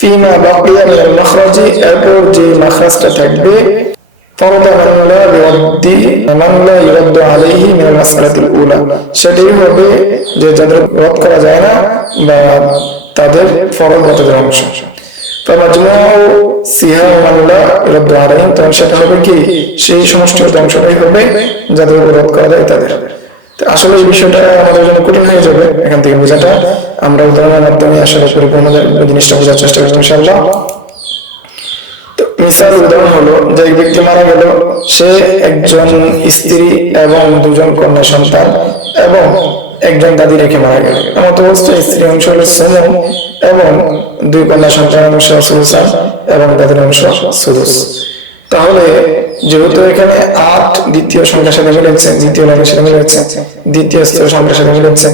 ফিমা বাকিয়া মিনাল মাখরাজি, এরপর যে মাখরাজটা থাকবে ফরদা মান লা ইউরাদ্দু আলাইহি মিনাল মাসআলাতিল উলা, সেটাই হবে যে যাদের রদ করা যায় না বা তাদের ফরজ অংশ। ফামাজমুউ সিহাম মান লা ইউরাদ্দু আলাইহিম, তখন সেটা হবে কি সেই সমষ্টিগত অংশটাই হবে যাদের রদ করা যায় তাদের। আসলে এই বিষয়টা আমাদের জন্য কঠিন হয়ে যাবে এখান থেকে বোঝাটা, আমরা উদাহরণের মাধ্যমে আসলে পরিপূর্ণ জিনিসটা বোঝার চেষ্টা করব ইনশাআল্লাহ। মিসাল উদাহরণ হলো যে এক ব্যক্তি মারা গেল, সে একজন স্ত্রী এবং 2জন কন্যা সন্তান এবং একজন দাদি রেখে মারা গেল, এমন অবস্থায় স্ত্রী অংশ হলো সুমুন এবং দুই কন্যা সন্তানের অংশ সুলুসান এবং দাদির অংশ সুদুস। তাহলে যেহেতু এখানে 8 দ্বিতীয় সংখ্যার সাথে মিলেছে, দ্বিতীয় লাইনের সাথে মিলেছে, দ্বিতীয় স্তর সংখ্যার সাথে মিলেছে,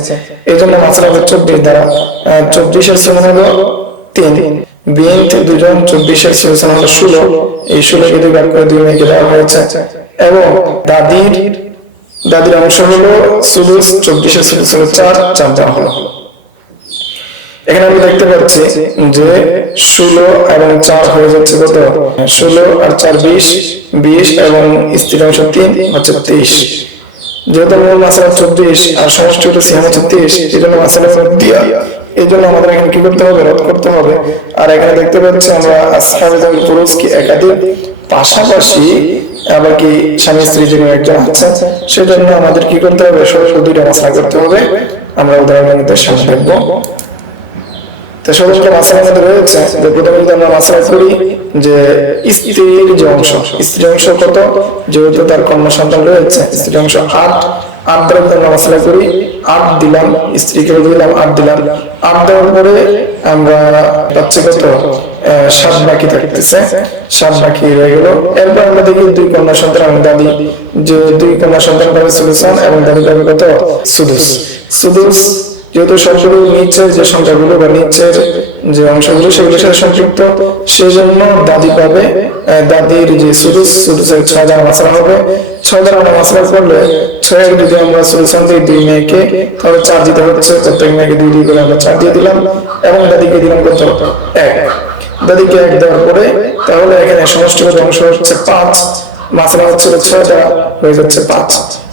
এই জন্য মাসলা হবে 24 দ্বারা। 24 এর সুমুন হলো 3, বিএনতে দুজন, 24 এর সুলুসান হলো 16, এই 16 কে 2 ভাগ করে 2 মেয়েকে দেওয়া হয়েছে এবং দাদির অংশ হলো সুদুস, 24 এর সুদুস হলো 4 দেওয়া হলো। এখানে আমরা দেখতে পাচ্ছি যে 16 এবং 4 হয়ে যাচ্ছে কত? 16 আর 4 20 এবং স্ত্রীর অংশ 3 হচ্ছে 23। যেহেতু মূল মাসলা 24 আর সমষ্টি হচ্ছে সিয়াম হচ্ছে 23, এই জন্য মাসলা দিয়া, এই জন্য আমাদের এখানে কি করতে হবে? রদ করতে হবে। আর এখানে দেখতে পাচ্ছি আমরা আসহাবে জামিল পুরুষ কি একাধিক, পাশাপাশি আবার কি স্বামী স্ত্রী যে একজন আছে, সেজন্য আমাদের কি করতে হবে? সরাসরি 2টা মাসলা করতে হবে। আমরা উদাহরণের সামনে দেখবো। তো সর্বশেষ মাসলার মধ্যে রয়েছে যে প্রথমে যদি আমরা মাসলা করি যে স্ত্রীর যে অংশ, স্ত্রীর অংশ কত? যেহেতু তার কন্যা সন্তান রয়েছে, স্ত্রীর অংশ 8 দ্বারা যদি আমরা মাসলা করি, 8 দিলাম, স্ত্রীকে দিলাম 8 দিলাম, 8 দেওয়ার পরে আমরা পাচ্ছি কত? 7 বাকি থাকতেছে, 7 বাকি রয়ে গেল। এরপর আমরা দেখি 2 কন্যা সন্তান এবং দাদি, যে 2 কন্যা সন্তান পাবে সুলুসান এবং দাদি পাবে কত? সুদুস। সুদুস যেহেতু সবগুলো নিচের যে সংখ্যাগুলো বা নিচের যে অংশগুলো সেগুলোর সাথে সম্পৃক্ত, সেই জন্য দাদি পাবে, দাদির যে সুদুসের 6 দ্বারা মাসলা হবে। 6 দ্বারা আমরা মাসলা করলে 6 যদি আমরা সুলুসান দিই 2 মেয়েকে, তাহলে 4 দিতে হচ্ছে, প্রত্যেক মেয়েকে 2 করে আমরা 4 দিয়ে দিলাম এবং দাদিকে দিলাম কত? 1। দাদিকে 1 দেওয়ার পরে তাহলে এখানে সমষ্টিগত অংশ হচ্ছে 5, মাসলা হচ্ছে 6 দ্বারা, হয়ে যাচ্ছে 5।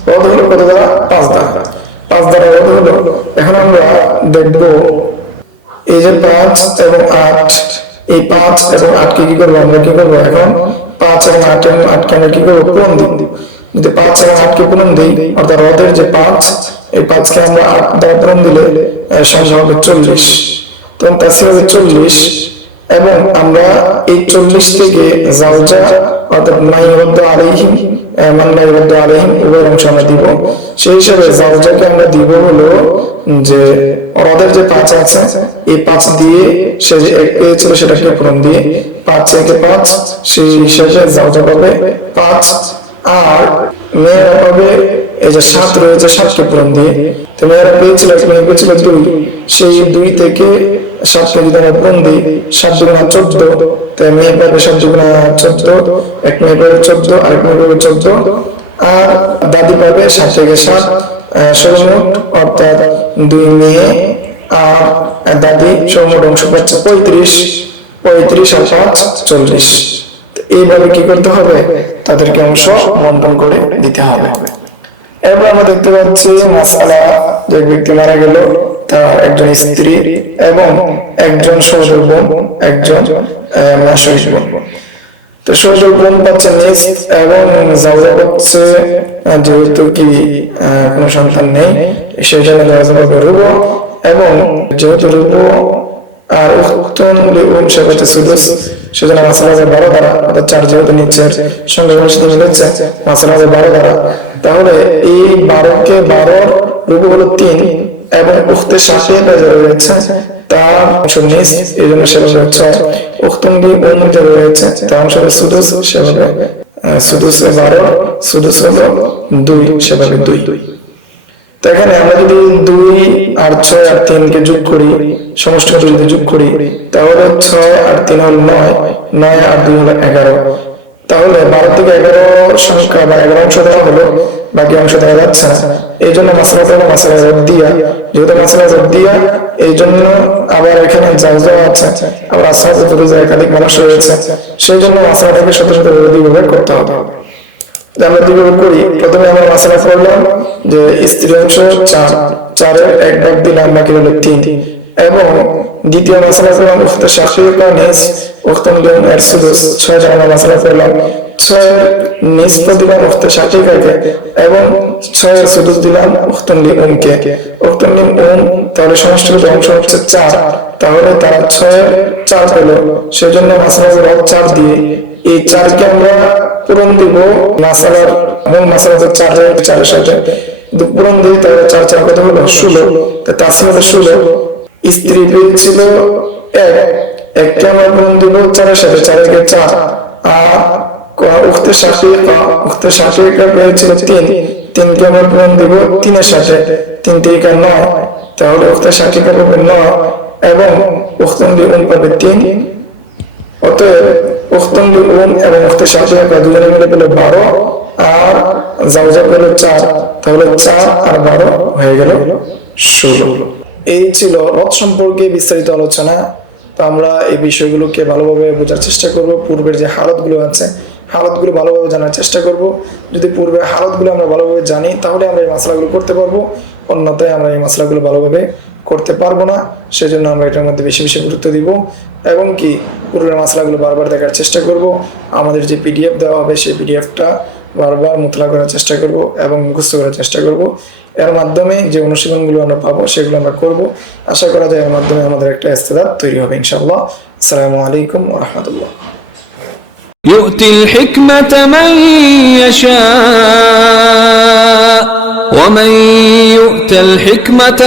রদ হলো কত দ্বারা? 5 দ্বারা। 5 দ্বারা রদ হলো। এখন আমরা দেখবো এই যে 5 এবং 8, এই 5 এবং 8 কে কি করবো? আমরা কি করবো? এখন 5 এবং 8 কে আমরা কি করবো? পূরণ দিব। যদি 5 এবং 8 কে পূরণ দিই, অর্থাৎ রদের যে 5, এই 5 কে আমরা 8 দ্বারা পূরণ দিলে সংখ্যা হবে 40। তখন তাসির হবে 40 এবং আমরা এই 40 থেকে জাওজা অর্থাৎ মাইরুদ্দ আলাইহিম, মান মাইরুদ্দ আলাইহিম উভয় অংশ আমরা দিব। সেই হিসাবে জাওজাকে আমরা দিব হলো যে রদের যে 5 আছে, এই 5 দিয়ে সে যে 1 পেয়েছিল সেটাকে পূরণ দিয়ে 5 থেকে 5, সেই হিসাবে জাওজা পাবে 5 আর মেয়েরা পাবে এই যে 7 রয়েছে, 7 কে পূরণ দিয়ে। তো মেয়েরা পেয়েছিল, মেয়ে পেয়েছিল 2, সেই 2 থেকে 7 কে যদি আমরা পূরণ দিই, 7 দুগুণা 14, তো মেয়ে পাবে 7 দুগুণা 14, এক মেয়ে পাবে 14 আর এক মেয়ে পাবে 14, আর দাদি পাবে 7 থেকে 7, সর্বমোট অর্থাৎ 2 মেয়ে আর দাদি সর্বমোট অংশ পাচ্ছে 35 আর 5 40। এইভাবে কি করতে হবে? তাদেরকে অংশ বন্টন করে দিতে হবে। এরপর আমরা দেখতে পাচ্ছি মাসআলা, যে ব্যক্তি মারা গেল তার একজন স্ত্রী এবং একজন সহোদর বোন, একজন শহীদ বোন। তো সহোদর বোন পাচ্ছে নিস এবং জাওজা পাচ্ছে, যেহেতু কি কোনো সন্তান নেই সেই জন্য জাওজা পাবে রুবু, এবং যেহেতু রুবু আর উখতুন লিউম সে পাচ্ছে সুদুস, সেজন্য মাসলা হবে 12 দ্বারা, অর্থাৎ 4 যেহেতু নিচের সংখ্যাগুলোর সাথে মিলেছে, মাসলা হবে 12 দ্বারা। তাহলে এই 12 কে 12 রুবু হলো 3 এবং উখতে শাকিক রয়েছে তার অংশ নিস, এই জন্য সেভাবে 6। উখতুন লিউম যে রয়েছে তার অংশ হবে সুদুস, সেভাবে সুদুসে 12, সুদুস হলো 2, সেভাবে 2। তো এখানে আমরা যদি 2 আর 6 আর 3 কে যোগ করি, সমষ্টিগত যদি যোগ করি, তাহলে 6 আর 3 হলো 9, 9 আর 2 হলো 11। তাহলে 12 থেকে 11 সংখ্যা বা 11 অংশ দেওয়া হলো, বাকি অংশ দেওয়া যাচ্ছে না। এই জন্য মাসলা হলো মাসলা রদ্দিয়া। যেহেতু মাসলা রদ্দিয়া, এই জন্য আবার এখানে জাওজা আছে, আবার আসহাবে ফুরুজে একাধিক মানুষ রয়েছে, সেই জন্য মাসলাটাকে সাথে সাথে দুইভাবে করতে হবে। আমরা দুইভাবে করি। প্রথমে আমরা মাসলা করলাম যে স্ত্রী অংশ 4 এর 1 ভাগ দিলাম, বাকি হলো 3, এবং দ্বিতীয় মাসলা করলাম উখতে শাকিকা নিস, উখতুন লিউম এর সুদুস, 6 দ্বারা আমরা মাসলা করলাম 6 এর নিসফ দিলাম উখতে শাকিকাকে এবং 6 এর সুদুস দিলাম উখতুন লিউমকে। উখতুন লিউম তাহলে সমষ্টিগত অংশ হচ্ছে 4, তাহলে তারা 6 এর 4 পেল, সেজন্য মাসলা করলাম 4 দিয়ে এই 4 কে আমরা পূরণ দিব মাসালার মূল মাসালা 4 এর সাথে। যদি পূরণ দিই তাহলে 4 4 কত হলো 16, তা তাসি হলো 16। স্ত্রী বেদ ছিল 1, 1কে আমরা পূরণ দিব 4 এর সাথে, 4 এর 4। আর উখতে শাকিকা বেদ ছিল 3, 3কে আমরা পূরণ দিব 3 এর সাথে, 3 3 9, তাহলে উখতে শাকিকা পাবে 9 এবং উখতুল উম পাবে 3। অতএব উখতুল উম এবং উখতে শাকিকা দুজনে মিলে পেল 12 আর জাওজা পেল 4, তাহলে 4 আর 12 হয়ে গেল 16। এই ছিল রদ সম্পর্কে বিস্তারিত আলোচনা। তো আমরা এই বিষয়গুলোকে ভালোভাবে বোঝার চেষ্টা করব, পূর্বের যে হালতগুলো আছে হালতগুলো ভালোভাবে জানার চেষ্টা করব। যদি পূর্বের হালতগুলো আমরা ভালোভাবে জানি তাহলে আমরা এই মাসলাগুলো করতে পারবো, অন্যথায় আমরা এই মাসলাগুলো ভালোভাবে করতে পারবো না। সেজন্য আমরা এটার মধ্যে বেশি বেশি গুরুত্ব দিব এবং কি পূর্বের মাসলাগুলো বারবার দেখার চেষ্টা করব। আমাদের যে পিডিএফ দেওয়া হবে সেই পিডিএফটা বারবার মুতলা করার চেষ্টা করব এবং মুখস্থ করার চেষ্টা করব। এর মাধ্যমে যে অনুশীলনগুলো আমরা পাবো সেগুলো আমরা করব। আশা করা যায় এর মাধ্যমে আমাদের একটা ইস্তেদাদ তৈরি হবে ইনশাআল্লাহ। আসসালামু আলাইকুম ওয়া রাহমাতুল্লাহ। يؤتي الحكمة من يشاء ومن يؤت الحكمة